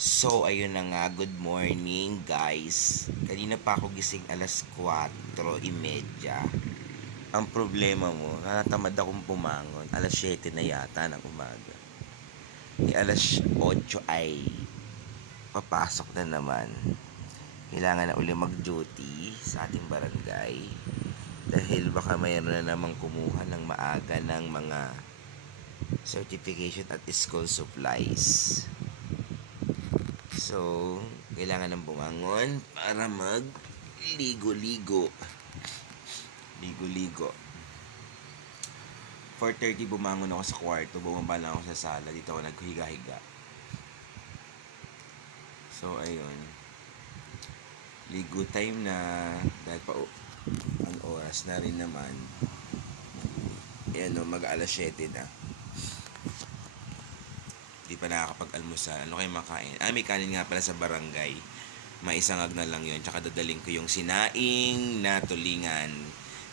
So, ayun na nga. Good morning, guys. Kanina pa ako gising alas 4:30. Ang problema mo, natatamad akong pumangon. Alas 7 na yata ng umaga. Alas 8 ay papasok na naman. Kailangan na uli mag-duty sa ating barangay. Dahil baka mayroon na namang kumuha ng maaga ng mga certification at school supplies. So, kailangan ng bumangon para mag-ligo-ligo. Ligo-ligo. 4:30 bumangon ako sa kwarto, bumaba lang ako sa sala, dito ako naghiga-higa. So, ayun. Ligo time na, dahil pa ang oras na rin naman. Ayan o, mag-alas 7 na. Di pa nakakapag-almusal. Ano kayo makain? May kanin nga pala sa barangay. Maisangag na lang yun. Tsaka dadaling ko yung sinaing na tulingan.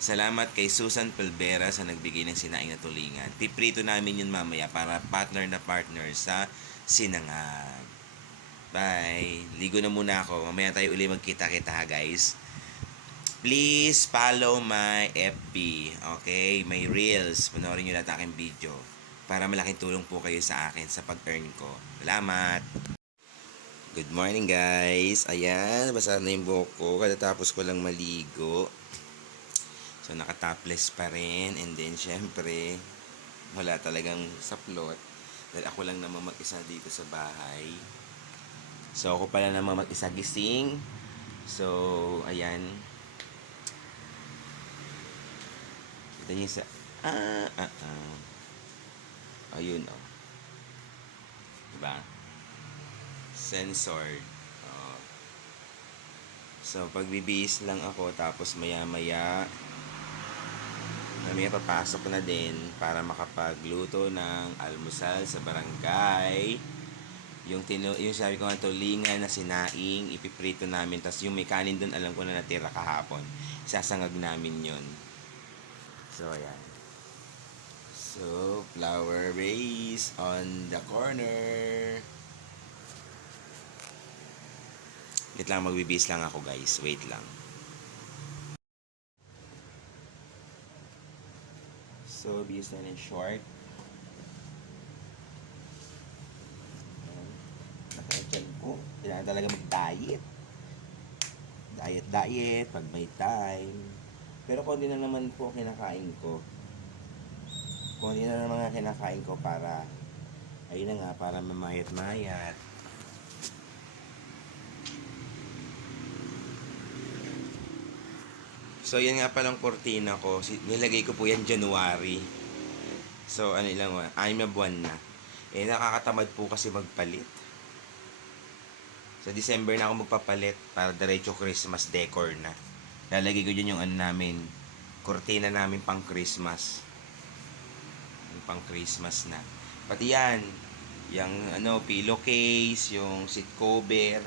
Salamat kay Susan Pelbera sa nagbigay ng sinaing na tulingan. Piprito namin yun mamaya para partner na partner sa sinangag. Bye. Ligo na muna ako. Mamaya tayo uli magkita-kita ha, guys. Please follow my FB. Okay? May reels. Panoorin nyo lahat aking video. Para malaking tulong po kayo sa akin sa pag-earn ko. Salamat! Good morning, guys! Ayan, basa na yung buhok ko. Katatapos ko lang maligo. So, nakatopless pa rin. And then, syempre, wala talagang saplot. Dahil ako lang naman mag-isa dito sa bahay. So, ako pala naman mag-isa gising. So, ayan. Kita niyo sa... Ayun, oh. Diba? Censored. Oh. So, pagbibihis lang ako, tapos maya-maya, papasok na din para makapagluto ng almusal sa barangay. Yung sabi ko nga, tulingan na sinaing, ipiprito namin. Tapos yung may kanin dun, alam ko na natira kahapon. Sasangag namin yun. So, ayan. So, flower vase on the corner. Wait lang, magbibis lang ako, guys. Wait lang. So, bis na rin short. Nakakachan ko. Kailangan talaga mag-diet. Diet pag may time. Pero konti na naman po kinakain ko. Kung hindi na mga kinakain ko para, ayun na nga, para mamayat-mayat. So, yan nga palang kortina ko. Nilagay ko po yan January. So, ano ilang 6 na buwan na. Nakakatamad po kasi magpalit. Sa December na ako magpapalit para diretso Christmas decor na. Lalagay ko dyan yung namin, kortina namin pang Christmas. Pang Christmas na. Pati yan, yung pillowcase, yung seat cover.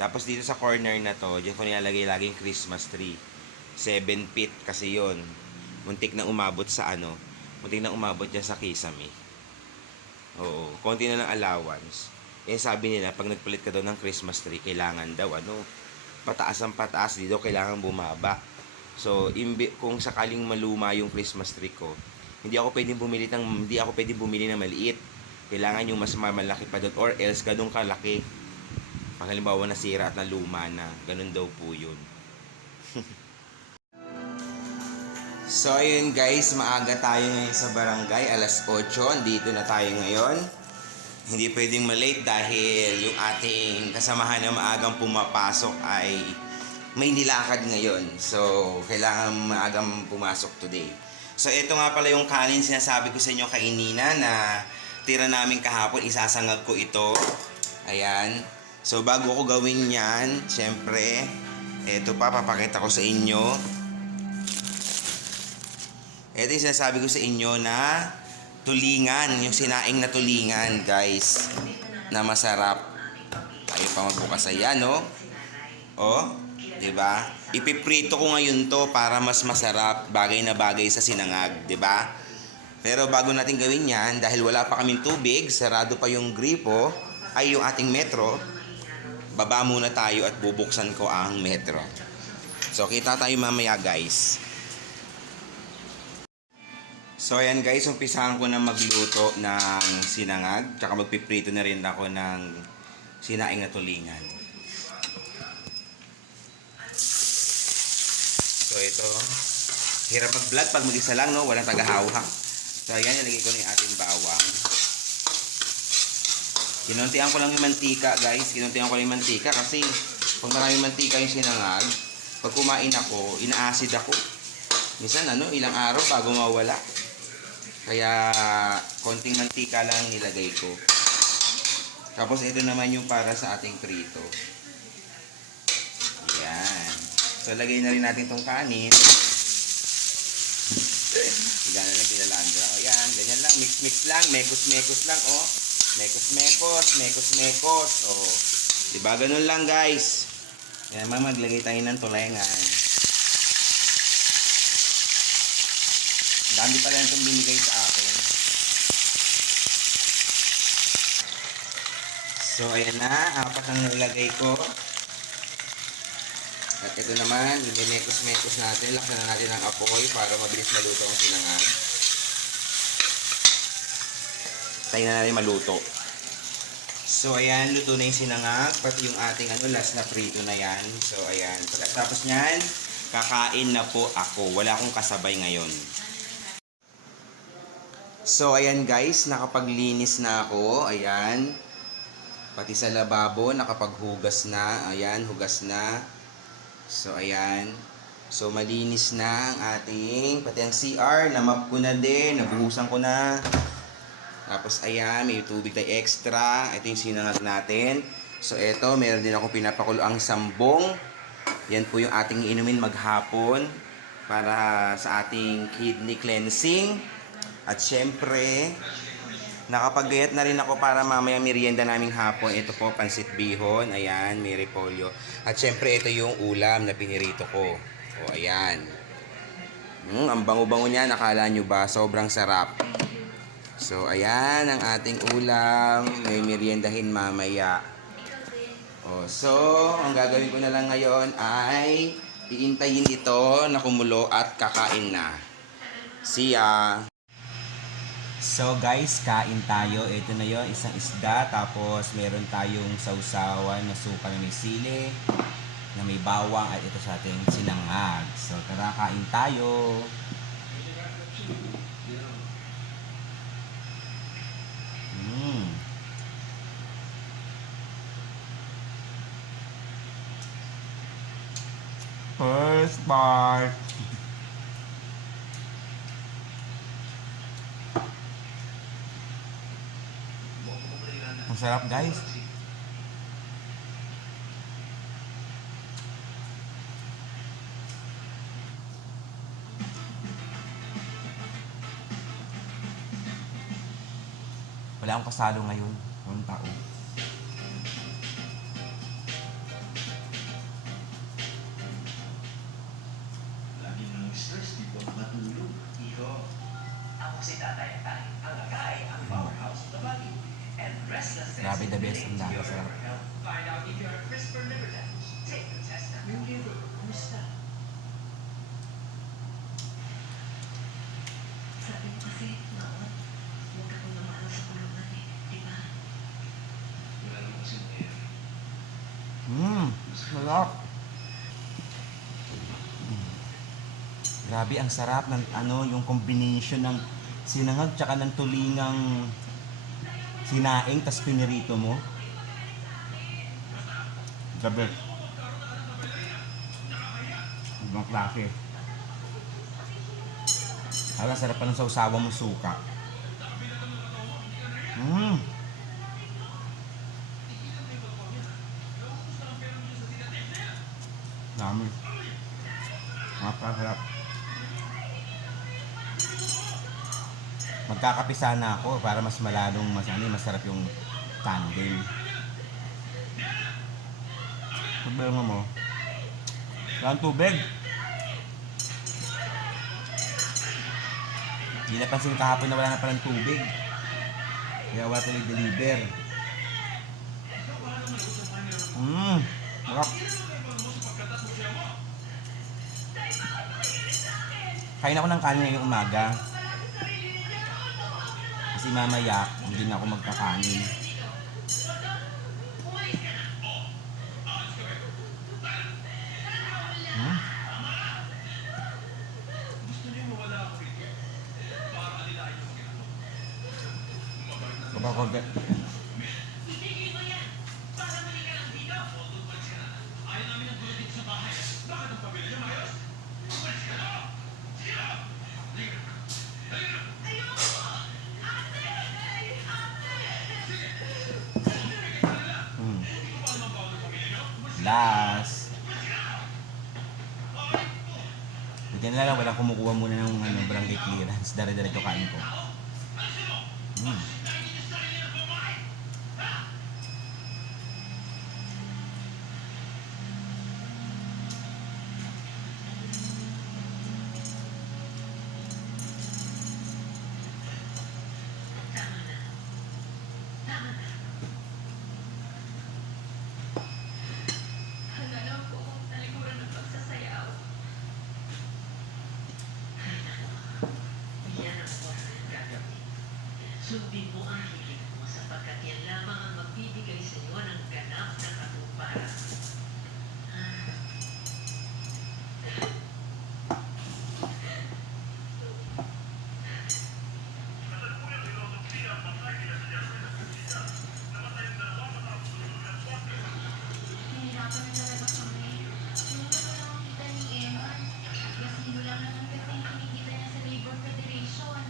Tapos dito sa corner na to, diyan ko nilalagay laging Christmas tree. 7 feet kasi yon. Muntik na umabot sa muntik na umabot dyan sa kisame. Oo, konti na lang allowance. Sabi nila, pag nagpalit ka daw ng Christmas tree, kailangan daw pataas ang pataas, dito kailangan bumaba. So, kung sakaling maluma yung Christmas tree ko, hindi ako pwedeng bumili ng maliit. Kailangan yung mas malaki pa doon, or else ganun kalaki. Pag halimbawa nasira at naluma na, ganun daw po yun. So ayun guys, maaga tayo ngayon sa barangay, alas 8, dito na tayo ngayon. Hindi pwedeng malate dahil yung ating kasamahan na maagang pumapasok ay may nilakad ngayon. So kailangan maagang pumasok today. So, ito nga pala yung kanin sinasabi ko sa inyo kainina na tira namin kahapon, isasangag ko ito. Ayan. So, bago ko gawin yan, syempre, ito pa, papakita ko sa inyo. Ito yung sinasabi ko sa inyo na tulingan, yung sinaing na tulingan, guys, na masarap. Ayaw pa magbukas. Ayan, oh. Oh. Diba? Ipiprito ko ngayon to para mas masarap, bagay na bagay sa sinangag, diba? Pero bago natin gawin yan, dahil wala pa kaming tubig, sarado pa yung gripo, ay yung ating metro, baba muna tayo at bubuksan ko ang metro. So, kita tayo mamaya, guys. So, ayan guys, umpisahan ko na magluto ng sinangag. Tsaka magpiprito na rin ako ng sinaing na tulingan. So, ito. Hirap mag-vlog pag mag-isa lang, no? Walang tagahawak. So, ayan, nilagay ko na yung ating bawang. Kinuntihan ko lang yung mantika, guys. Kinuntihan ko lang yung mantika kasi pag maraming mantika yung sinangag, pag kumain ako, ina-acid ako. Minsan, ilang araw bago mawala. Kaya, konting mantika lang nilagay ko. Tapos, ito naman yung para sa ating prito. Ayan. So, lagay na rin natin tong kanin. Gana na binalandra. O, yan. Ganyan lang. Mix-mix lang. Mekos-mekos lang, oh. Mekos-mekos, mekos-mekos. Oh. Diba? Ganun lang, guys. Kaya naman maglagay tayo ng tulengan. Dami pala itong binigay sa akin. So, ayan na. 4 ang nilagay ko. At ito naman, mekos-mekos natin. Laksan na natin ang apoy para mabilis maluto ang sinangag. Tayo na natin maluto. So, ayan, luto na yung sinangag. Pati yung ating last na prito na yan. So, ayan. Tapos nyan, kakain na po ako. Wala akong kasabay ngayon. So, ayan guys, nakapaglinis na ako. Ayan. Pati sa lababo, nakapaghugas na. Ayan, hugas na. So, ayan. So, malinis na ang ating, pati ang CR, namap ko na din, nabuhusan ko na. Tapos, ayan, may tubig tayo extra. Ito yung sinangag natin. So, ito, meron din ako pinapakulo ang sambong. Yan po yung ating inumin maghapon para sa ating kidney cleansing. At syempre, nakapaggayat na rin ako para mamaya merienda naming hapon. Ito po, pansit bihon. Ayan, may repolyo. At syempre, ito yung ulam na pinirito ko. O, ayan. Ang bango-bango niya, nakala nyo ba? Sobrang sarap. So, ayan ang ating ulam. May meriendahin mamaya. O, so, ang gagawin ko na lang ngayon ay iintayin ito na kumulo at kakain na. See ya! So guys, kain tayo. Ito na yon, isang isda. Tapos meron tayong sausawan na suka na may sili, na may bawang, at ito sa ating sinangag. So tara, kain tayo. First part. Ang sarap guys. Wala akong kasalo ngayon. Walang tao. Lagi nang stress, di ba matulog? Iho, ako si Tatay Tay, ang agay, ang powerhouse of the body. And restlessness. Grabe, the best ang dami, sarap. Find out if you're a CRISPR liver damage. Take the test now. Yung liver, kumusta? Sabi mo kasi, Mawat, huwag ako namalo sa kulungan eh, di ba? Wala naman kasi nangyayari. Sarap. Grabe, ang sarap ng yung combination ng sinangag tsaka ng tulingang sinaing tas pinirito mo. Grabe. Ibang klase. Hala, sarap pa ng sausawa mo suka. Dami. Napakasarap. Magkakape sana ako para mas malalong masarap yung tandem. Problema mo. Walang tubig. Hindi napansin kahapon na wala na palang tubig. Kaya wala tuloy deliver. Sarap. Kain ako ng kanin ngayong umaga. Kasi mamaya, hindi na ako magkakanin. Kapag last. Bigyan na lang, walang kumukuha muna ng barangay clearance. Dara-diretso kain ko. Tama na. Tama na. Alam ko kung talikuran ng pagsasayaw. Ay, naku. Yan ang oras ng gagawin. Sundin mo ang hilig mo sapagkat yan lamang ang magbibigay sa iyo ng ganap na katuparan. Nahihirapan na talaga kami. Yung wala lang kita ni Eman. Kasi lang naman kasi yung kinikita niya sa Labor Federation.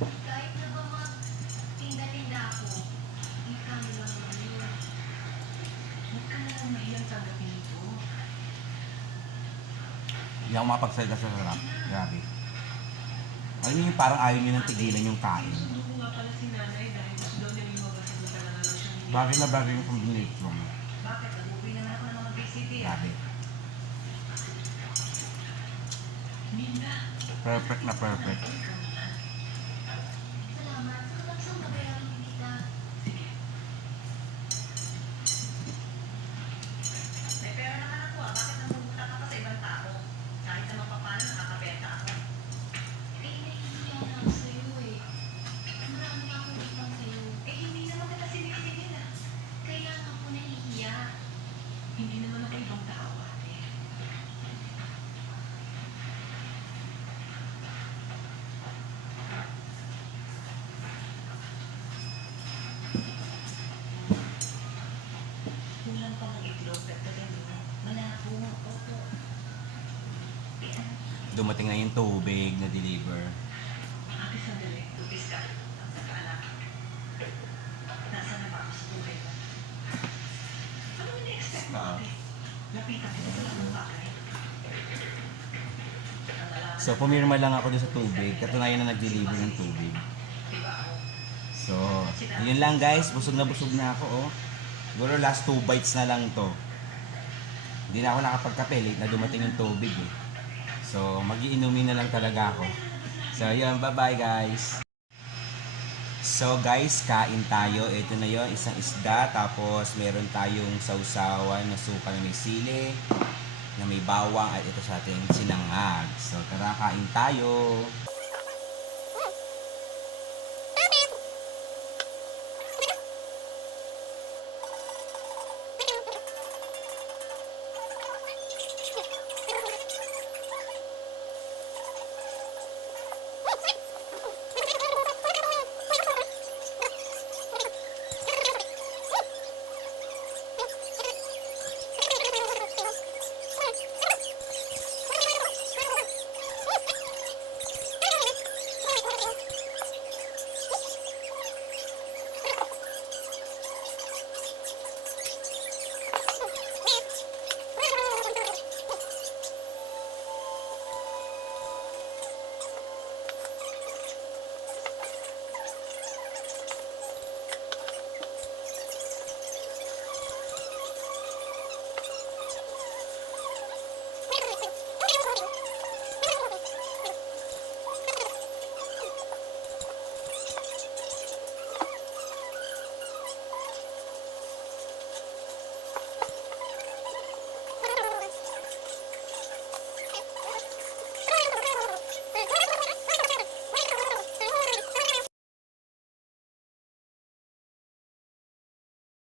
Kahit na ba magtinda-tinda ako, ikaw lang naman yun. Huwag ka na lang mahiyang tanggapin ito. Hindi ako makapagsalita sa sarap. Grabe. Alam niyo yung parang ayaw niyo nang tigilan yung kain. Sundo ko nga pala si nanay dahil gusto daw niya lumabas at magdala na lang siya ng Bagay na bagay yung combination. Bakit? Nag-uwi naman ako ng mga big city ah. Grabe. Minda. Perfect na perfect. Salamat. Hanggang saan babayaran mo kita? May pera naman ako ah. Bakit namumuta ka pa sa ibang tao? Kahit naman pa paano nakakabenta ako. Eh, nahihiya na ako sa'yo eh. Marami na akong utang sa'yo. Eh hindi naman kita sinisingil ah. Kaya nga ako nahihiya. Hindi naman ako ibang tao ate. Kulang pa ng itlog at kagano. Malabo. Opo. Eh ano? Dumating na yung tubig na deliver. Ate, sandali. Tupis ka. Ang nag-aalak. Nasaan na ba ako sa tubig? Ano mo na-expect mo, Oo. ate? Lapitan kita sa lamang bagay. Ang nalaman So, pumirma lang ako doon sa tubig. Katunayan na nag-deliver ng tubig. Diba ako? So, yun lang guys. Busog na ako, oh. Siguro last 2 bites na lang to. Hindi na ako nakapagkape. Late na dumating yung tubig, eh. So, magiinumin na lang talaga ako. So, yun. Bye-bye, guys. So, guys, kain tayo. Ito na yon, isang isda. Tapos, meron tayong sausawan na suka na may sili, na may bawang, at ito sa ating sinangag. So, tara, kain tayo.